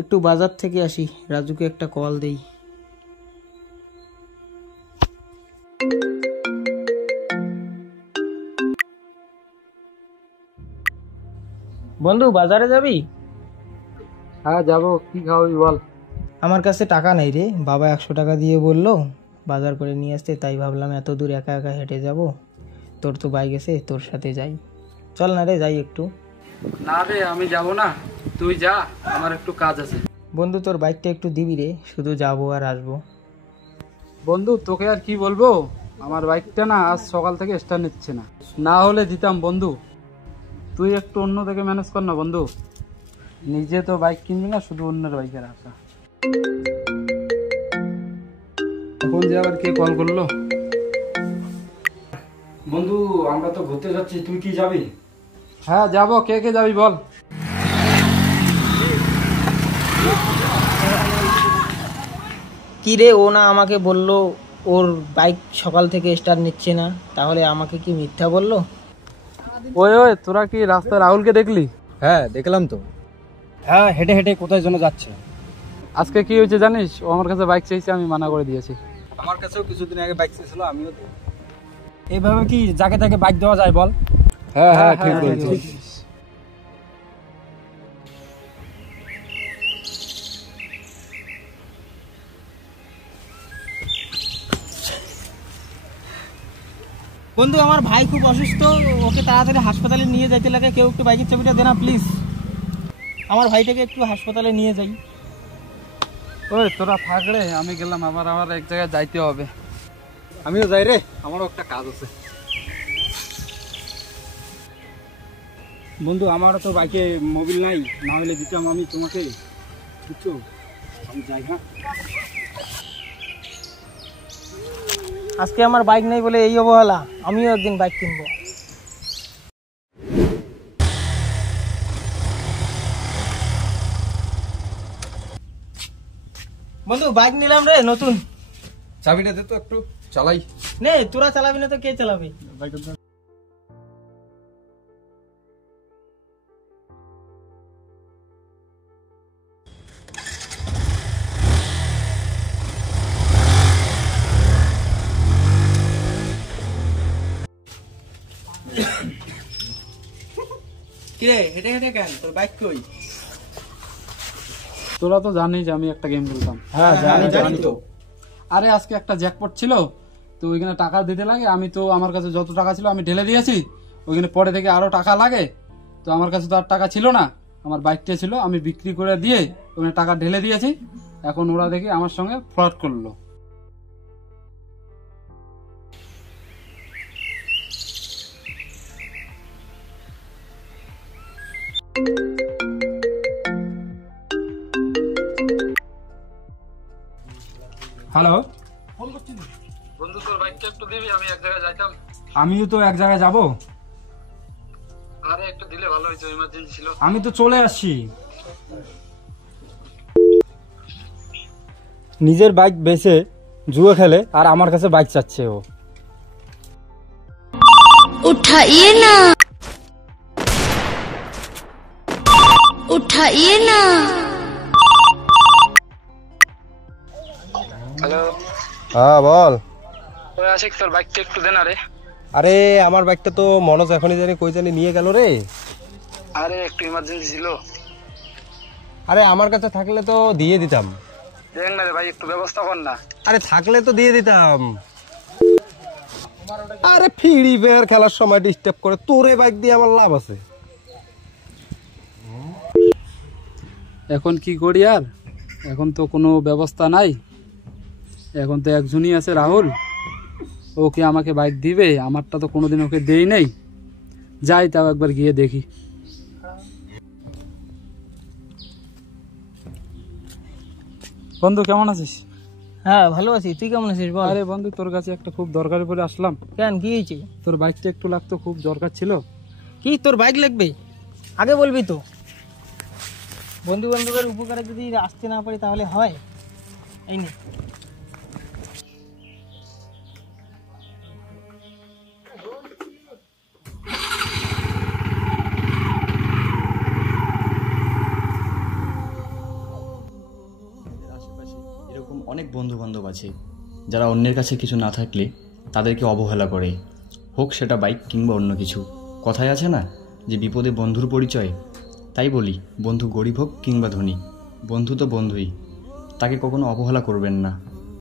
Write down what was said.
একটু বাজার থেকে আসি, রাজুকে একটা কল দেই। বন্ধু বাজারে যাবি? হ্যাঁ যাবো, কি খাওয়াবি বল। আমার কাছে টাকা নেই রে, বাবা 100 টাকা দিয়ে বললো বাজার করে নিয়ে আসতে, তাই ভাবলাম এত দূর একা একা হেঁটে যাব, তোর তো বাইক আছে, তোর সাথে যাই। চল না রে, যাই একটু। না রে, আমি যাব না, তুই যা, আমার একটু কাজ আছে। বন্ধু তোর বাইকটা একটু দিবি রে, শুধু যাবো আর আসবো। বন্ধু তোকে আর কি বলবো, আমার বাইকটা না আজ সকাল থেকে স্টার্ট নিচ্ছে না, না হলে দিতাম বন্ধু। তুই একটু অন্য থেকে ম্যানেজ কর না বন্ধু, নিজে তো বাইক কিনবি না, শুধু অন্যের বাইকের আশা। এখন যে আবার কে কল করলো? বন্ধু আমরা তো ঘুরতে যাচ্ছি, তুই কি যাবি? হ্যাঁ যাবো, কে কে যাবি বল। কি রে, ও না আমাকে বললো ওর বাইক সকাল থেকে স্টার্ট নিচ্ছে না, তাহলে আমাকে কি মিথ্যা বললো? ওই ওই, তোরা কি রাস্তায় রাহুলকে দেখলি? হ্যাঁ দেখলাম তো। হ্যাঁ হেঁটে হেঁটে কোথায় জন্য যাচ্ছে। আজকে কি হয়েছে জানিস, ও আমার কাছে বাইক চাইছে, আমি মানা করে দিয়েছি। আমার কাছেও কিছুদিন আগে বাইক চেয়েছিল, আমিও তো। এইভাবে কি যাকে তাকে বাইক দেওয়া যায় বল? হ্যাঁ হ্যাঁ ঠিক বলছিস। বন্ধু আমার ভাই খুব অসুস্থ, ওকে তাড়াতাড়ি হাসপাতালে নিয়ে যাইতে লাগে, কেউ একটু বাইকের চাবিটা দে না প্লিজ, আমার ভাইটাকে একটু হাসপাতালে নিয়ে যাই। ওই তোরা থাক রে, আমি গেলাম, আবার আমার এক জায়গায় যাইতে হবে। আমিও যাই রে, আমারও একটা কাজ আছে। বন্ধু আমারও তো বাইকে মোবিল নাই, না হলে দিতাম আমি তোমাকে, বুঝছো? আমি যাই। হ্যাঁ আজকে আমার বাইক নেই বলে এই অবহেলা, আমিও একদিন বাইক কিনবো। বন্ধু বাইক নিলাম রে নতুন। চাবিটা দে তো একটু চালাই। নে, তোরা চালাবি না তো কে চালাবে? কিরে হেঁটে হেঁটে কেন, তোর বাইক কই? তোরা তো জানিস আমি একটা গেম খেলতাম। হ্যাঁ জানি তো। আরে আজকে একটা জ্যাকপট ছিল, তো ওইখানে টাকা দিতে লাগে, আমি তো আমার কাছে যত টাকা ছিল আমি ঢেলে দিয়েছি, ওইখানে পরে থেকে আরো টাকা লাগে, তো আমার কাছে তো আর টাকা ছিল না, আমার বাইকটা ছিল, আমি বিক্রি করে দিয়ে ওখানে টাকা ঢেলে দিয়েছি। এখন ওরা দেখি আমার সঙ্গে ফ্রড করলো। হ্যালো বন্ধু তোর বাইকটা একটু দিবি, আমি এক জায়গায় যাইতাম। আমিও তো এক জায়গায় যাব। আরে একটু দিলে ভালো হইতো, ইমার্জেন্সি ছিল। আমি তো চলে আসছি। নিজের বাইক বেচে জুয়া খেলে আর আমার কাছে বাইক চাচ্ছে ও। उठाइए ना, उठाइए ना। হ্যালো, হ্যাঁ বল। ওই আশিক তোর বাইকটা একটু দে না রে। আরে আমার বাইকটা তো মনোজ এখনই জানি কই জানি নিয়ে গেল রে। আরে একটু ইমার্জেন্সি ছিল। আরে আমার কাছে থাকলে তো দিয়ে দিতাম। দেখ না রে ভাই, একটু ব্যবস্থা কর না। আরে থাকলে তো দিয়ে দিতাম। আরে ফ্রি ফায়ার খেলার সময় ডিস্টার্ব করে, তোরে বাইক দিয়ে আমার লাভ আছে? এখন কি করি আর, এখন তো কোনো ব্যবস্থা নাই, এখন তো একজনই আছে রাহুল, ওকে আমাকে বাইক দিবে, আমারটা তো কোনোদিন ওকে দেই নেই, যাই তাও একবার গিয়ে দেখি। বন্ধু কেমন আছিস? হ্যাঁ ভালো আছি, তুই কেমন আছিস বল? আরে বন্ধু তোর কাছে একটা খুব দরকারি পরে আসলাম। কেন, কি হয়েছে? তোর বাইকটা একটু লাগতো, খুব দরকার ছিল। কি তোর বাইক লাগবে? আগে বলবি তো। বন্ধু বান্ধবের উপকারে যদি আসতে না পারি তাহলে হয়? এই নে। অনেক বন্ধু বান্ধব আছে যারা অন্যের কাছে কিছু না থাকলে তাদেরকে অবহেলা করে, হোক সেটা বাইক কিংবা অন্য কিছু। কথায় আছে না যে বিপদে বন্ধুর পরিচয়? তাই বলি, বন্ধু গরিব হোক কিংবা ধনী, বন্ধু তো বন্ধুই, তাকে কখনো অবহেলা করবেন না।